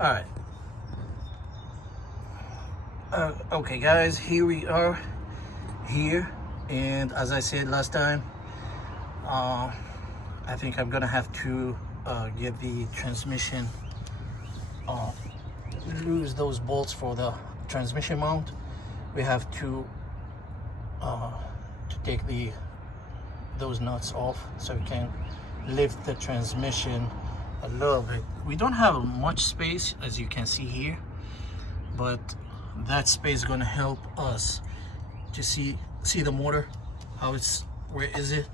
All right. Okay, guys, here we are here, and as I said last time, I think I'm gonna have to get the transmission, lose those bolts for the transmission mount. We have to take those nuts off so we can lift the transmission a little bit. We don't have much space, as you can see here, but that space is gonna help us to see the motor, how it's, where is it?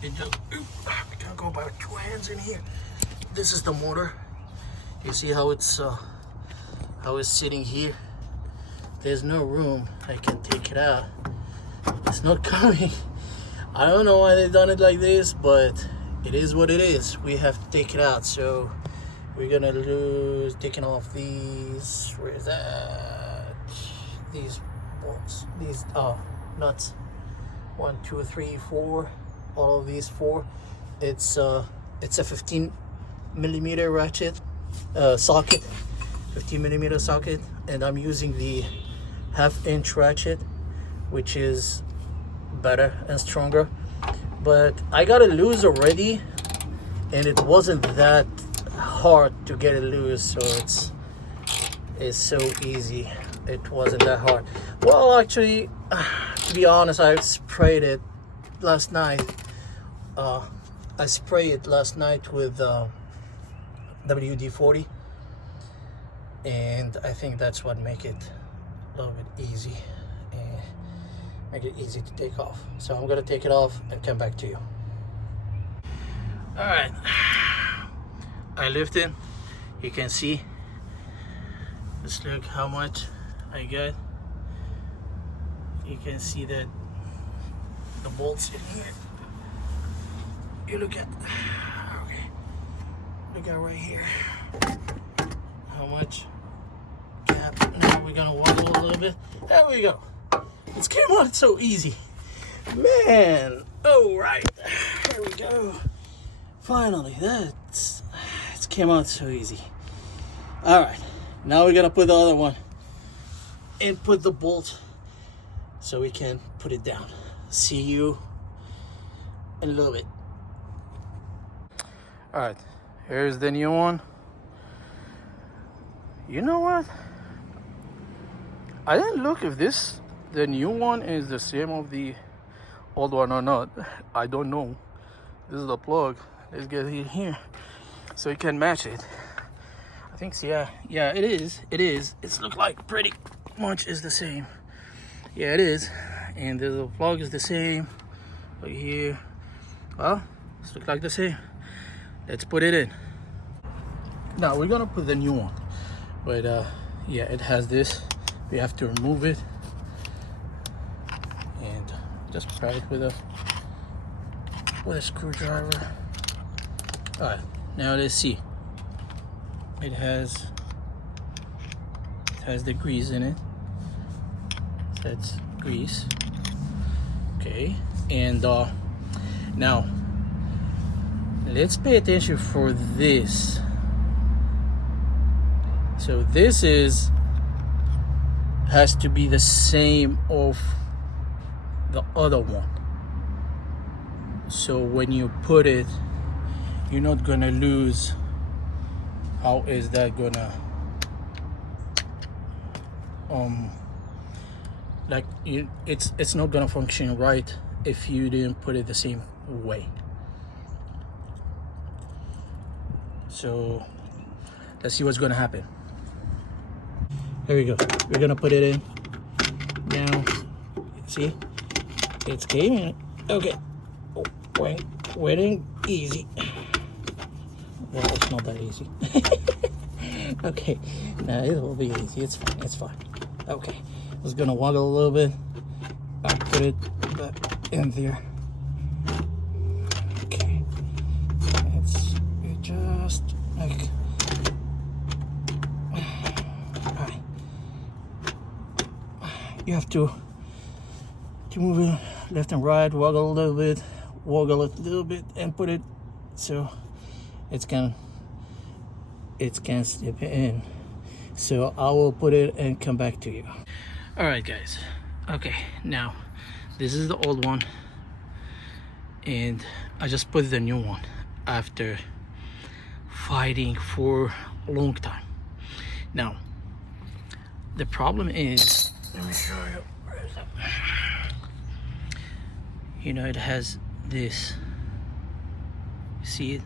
It just, I can't go by 2 hands in here. This is the motor. You see how it's sitting here? There's no room. I can take it out. It's not coming. I don't know why they've done it like this, but it is what it is. We have to take it out. So we're gonna lose taking off these. Where is that? These bolts. These nuts. 1, 2, 3, 4. All of these 4. It's a 15mm ratchet socket. 15mm socket, and I'm using the 1/2" ratchet, which is better and stronger. But I got it loose already, and it wasn't that hard to get it loose, so it's so easy. It wasn't that hard. Well, actually, to be honest, I sprayed it last night. I sprayed it last night with WD-40, and I think that's what make it a little bit easy, and make it easy to take off. So I'm gonna take it off and come back to you. All right, I lifted. You can see. Let's look how much I got. You can see that the bolts in here. You look at, okay, look at right here. How much gap? Now we're gonna wobble a little bit. There we go. It came out so easy, man. All right, there we go. Finally, it came out so easy. All right, now we're gonna put the other one and put the bolt so we can put it down. See you in a little bit. All right, here's the new one. You know what? I didn't look if the new one is the same of the old one or not. I don't know. This is the plug. Let's get it here so you can match it. I think so, yeah, it is. It's look like pretty much is the same. Yeah, it is. And the plug is the same right here. Well, it's look like the same. Let's put it in. Now we're gonna put the new one, but yeah, it has this. We have to remove it and just pry it with a screwdriver. All right, now let's see. It has the grease in it. That's grease. Okay, and now let's pay attention for this. So this has to be the same of the other one. So when you put it, you're not gonna lose. How is that gonna like it's not gonna function right if you didn't put it the same way. So let's see what's gonna happen. Here we go. We're gonna put it in now. See, it's came in. Okay, oh, waiting easy. Well, it's not that easy. Okay, now it will be easy. It's fine. It's fine. Okay, I was gonna woggle a little bit. I put it back in there. Okay, it's just like. Alright. You have to move it left and right, woggle a little bit, and put it so it it can't slip in. So I will put it and come back to you. All right, guys. Okay, now this is the old one, and I just put the new one after fighting for a long time. Now the problem is, let me show you. Where is that? You know, it has this. See it?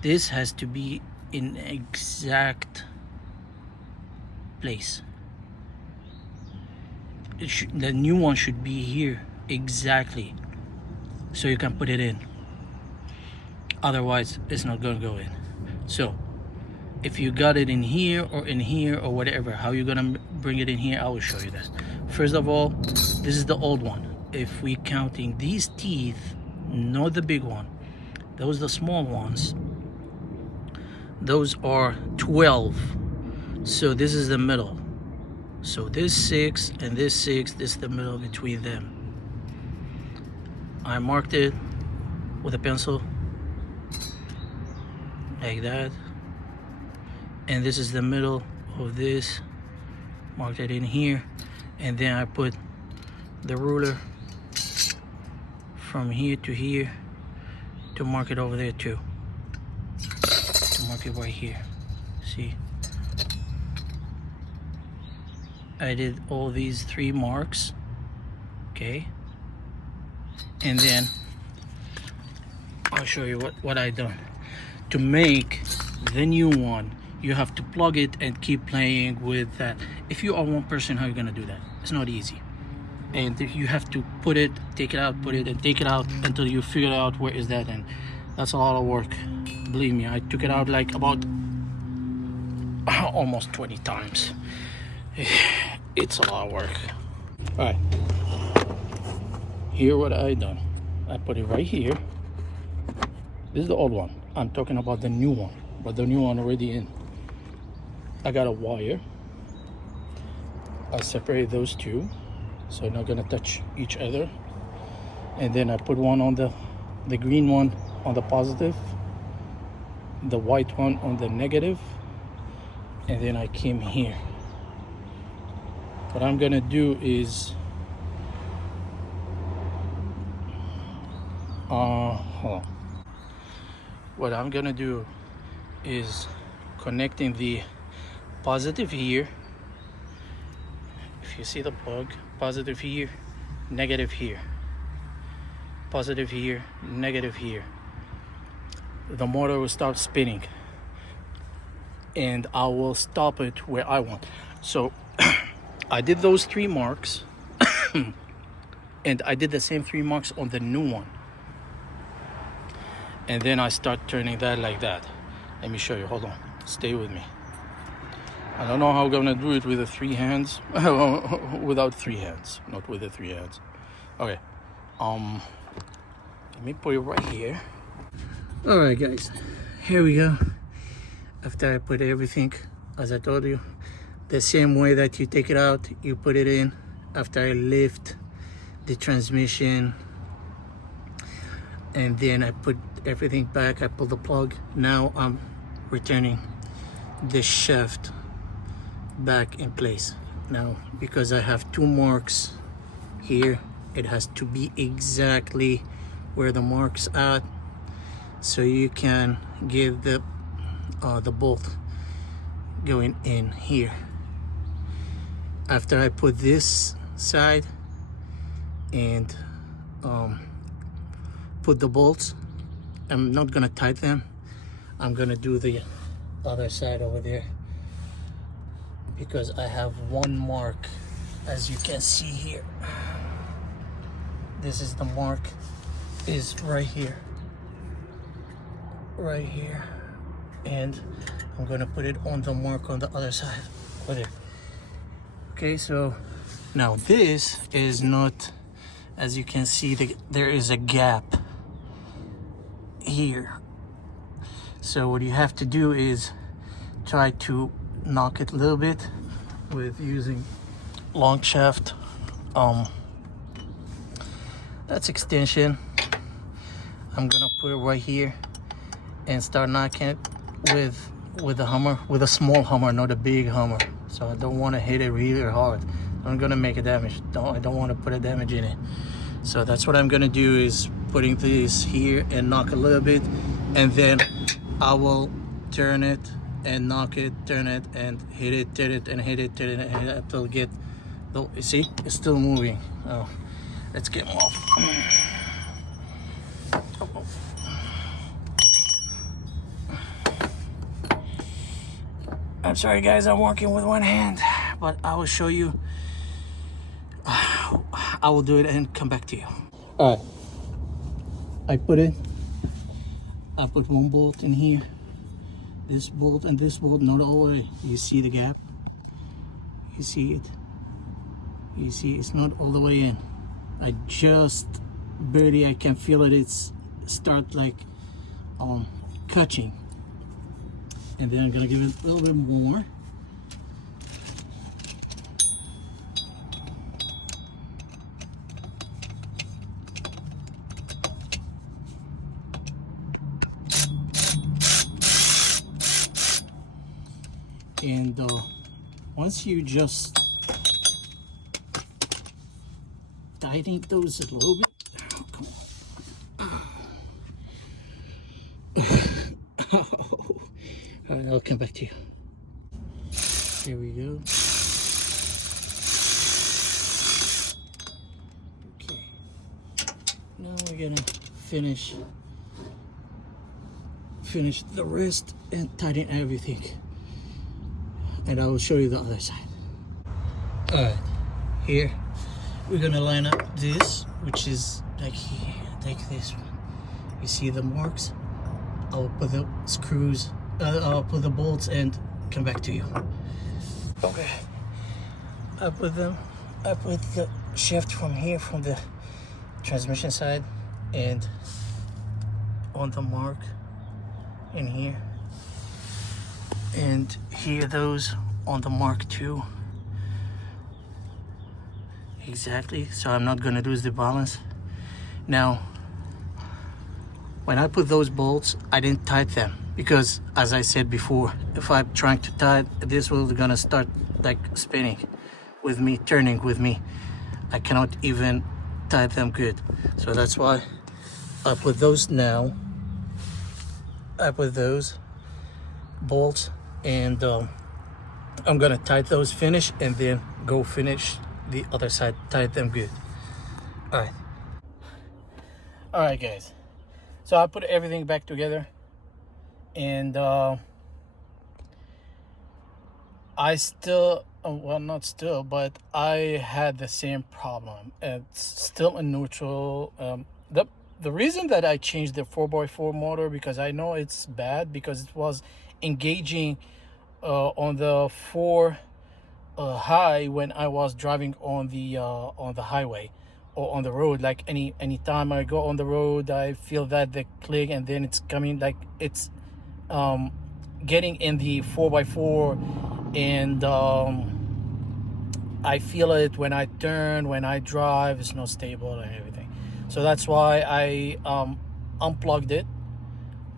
This has to be in exact place. The new one should be here exactly, so you can put it in. Otherwise, it's not gonna go in. So, if you got it in here or whatever, how you gonna bring it in here, I will show you that. First of all, this is the old one. If we counting these teeth, not the big one, those are the small ones, those are 12. So this is the middle. So this 6 and this 6, this is the middle between them. I marked it with a pencil like that, and this is the middle of this, marked it in here, and then I put the ruler from here to here to mark it over there too, to mark it right here. See, I did all these 3 marks, okay, and then I'll show you what I done. To make the new one, you have to plug it and keep playing with that. If you are one person, how are you gonna do that? It's not easy. And you have to put it, take it out, put it, and take it out until you figure out where is that, and that's a lot of work. Believe me, I took it out like about almost 20 times. It's a lot of work. All right, here what I done. I put it right here. This is the old one. I'm talking about the new one, but the new one already in. I got a wire. I separate those two, so they're not gonna touch each other. And then I put one on the green one on the positive, the white one on the negative, and then I came here. What I'm gonna do is hold on. What I'm gonna do is connecting the positive here. If you see the plug, positive here, negative here, positive here, negative here. The motor will start spinning, and I will stop it where I want. So I did those 3 marks and I did the same 3 marks on the new one, and then I start turning that like that. Let me show you. Hold on, stay with me. I don't know how I'm gonna do it with the 3 hands. Without 3 hands, not with the 3 hands. Okay, let me put it right here. All right, guys, here we go. After I put everything, as I told you, the same way that you take it out, you put it in. After I lift the transmission, and then I put everything back, I pull the plug. Now I'm returning the shaft back in place. Now, because I have 2 marks here, it has to be exactly where the marks at, so you can get the bolt going in here. After I put this side and put the bolts, I'm not gonna tighten them. I'm gonna do the other side over there, because I have 1 mark, as you can see here. This is the mark, is right here, and I'm gonna put it on the mark on the other side over there. Okay, so now this is not, as you can see, there is a gap here. So what you have to do is try to knock it a little bit with using long shaft. That's extension. I'm gonna put it right here and start knocking it with with the hammer, with a small hammer, not a big hammer. So I don't want to hit it really hard. I'm gonna make a damage. I don't want to put a damage in it. So that's what I'm gonna do, is putting this here and knock a little bit, and then I will turn it and knock it, turn it and hit it, turn it and hit it, turn it and hit it until get. Though you see, it's still moving. Oh, let's get them off. I'm sorry guys, I'm working with one hand, but I will show you. I will do it and come back to you. All right, I put one bolt in here, this bolt and this bolt, not all the way. You see the gap? You see it? You see it's not all the way in. I just barely, I can feel it. It's start like catching. And then I'm gonna give it a little bit more. And once you just tighten those a little bit, oh, come on. All right, I'll come back to you. Here we go. Okay. Now we're gonna finish the wrist and tighten everything. And I will show you the other side. All right, here we're gonna line up this, which is like here, like this one. You see the marks? I will put the screws, I'll put the bolts and come back to you. Okay, I put the shaft from here, from the transmission side, and on the mark in here. And here those on the mark too. Exactly, so I'm not gonna lose the balance. Now, when I put those bolts, I didn't tighten them because, as I said before, if I'm trying to tighten, this will gonna start like spinning with me, turning with me. I cannot even tighten them good. So that's why I put those now. I put those bolts, and I'm gonna tighten those, finish, and then go finish the other side, tighten them good. All right guys, so I put everything back together, and I still, well, not still, but I had the same problem. It's still in neutral. The reason that I changed the 4x4 motor, because I know it's bad, because it was engaging on the 4 high when I was driving on the highway or on the road. Like any time I go on the road, I feel that the click, and then it's coming, like it's getting in the 4x4, and I feel it when I turn, when I drive. It's not stable and everything. So that's why I unplugged it.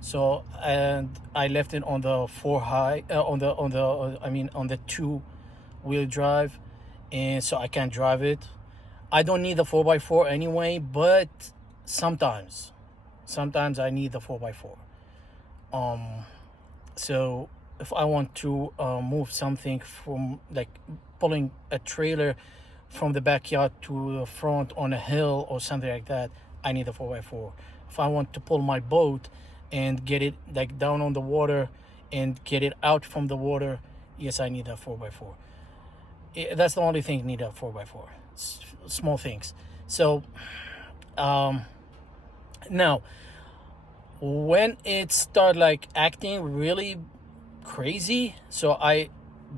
So, and I left it on the 4 high, on the 2-wheel drive, and so I can't drive it. I don't need the 4x4 anyway, but sometimes I need the 4x4. So if I want to move something from, like pulling a trailer from the backyard to the front on a hill or something like that, I need a 4x4. If I want to pull my boat and get it like down on the water and get it out from the water, yes, I need a 4x4. That's the only thing I need a 4x4. Small things. So now when it started like acting really crazy, so I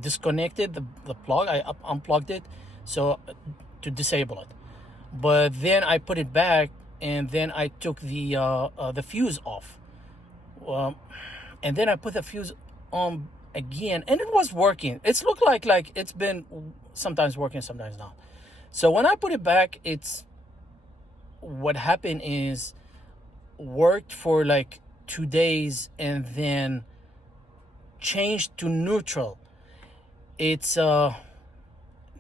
disconnected the plug. I unplugged it, so to disable it. But then I put it back, and then I took the fuse off, and then I put the fuse on again, and it was working. It's looked like it's been sometimes working, sometimes not. So when I put it back, it's what happened is worked for like 2 days, and then changed to neutral. It's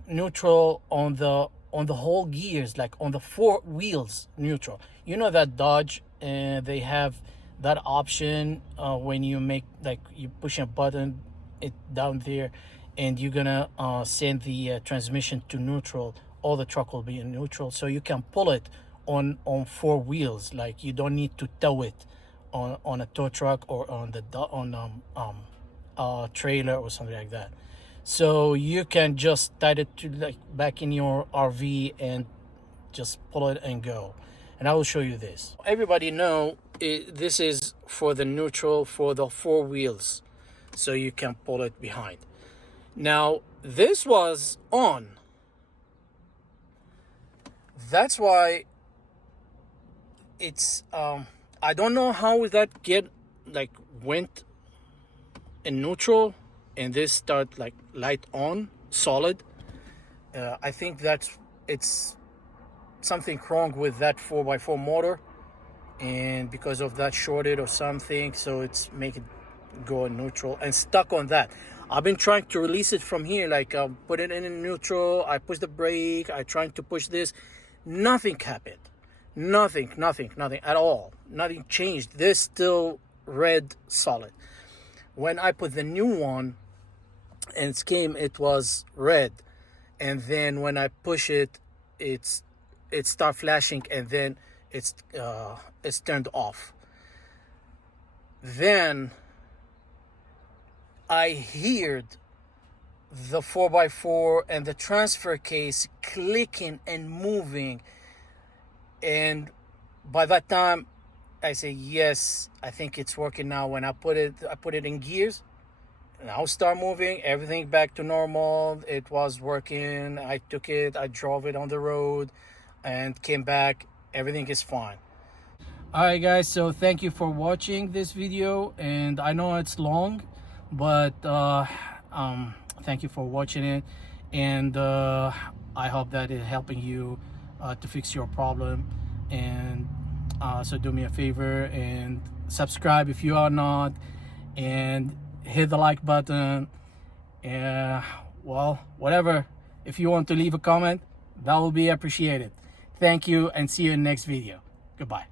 neutral on the whole gears, like on the four wheels neutral. You know that Dodge, they have that option when you make, like, you push a button it down there and you're gonna send the transmission to neutral. All the truck will be in neutral, so you can pull it on four wheels. Like, you don't need to tow it on a tow truck or on the trailer or something like that. So you can just tie it to, like, back in your RV and just pull it and go. And I will show you this. Everybody know this is for the neutral for the four wheels, so you can pull it behind. Now this was on. That's why it's I don't know how that went in neutral and this start like light on solid. I think it's something wrong with that 4x4 motor, and because of that shorted or something, so it's make it go in neutral and stuck on that. I've been trying to release it from here, like put it in neutral, I push the brake, I trying to push this, nothing happened. Nothing at all. Nothing changed. This still red solid. When I put the new one and it was red, and then when I push it, it start flashing, and then it's turned off. Then I heard the 4x4 and the transfer case clicking and moving, and by that time I say, yes, I think it's working now. When I put it in gears, now start moving, everything back to normal. It was working. I took it, I drove it on the road and came back. Everything is fine. All right guys, so thank you for watching this video, and I know it's long, but thank you for watching it, and I hope that it's helping you to fix your problem. And so do me a favor and subscribe if you are not, and hit the like button, well, whatever. If you want to leave a comment, that will be appreciated. Thank you, and see you in the next video. Goodbye.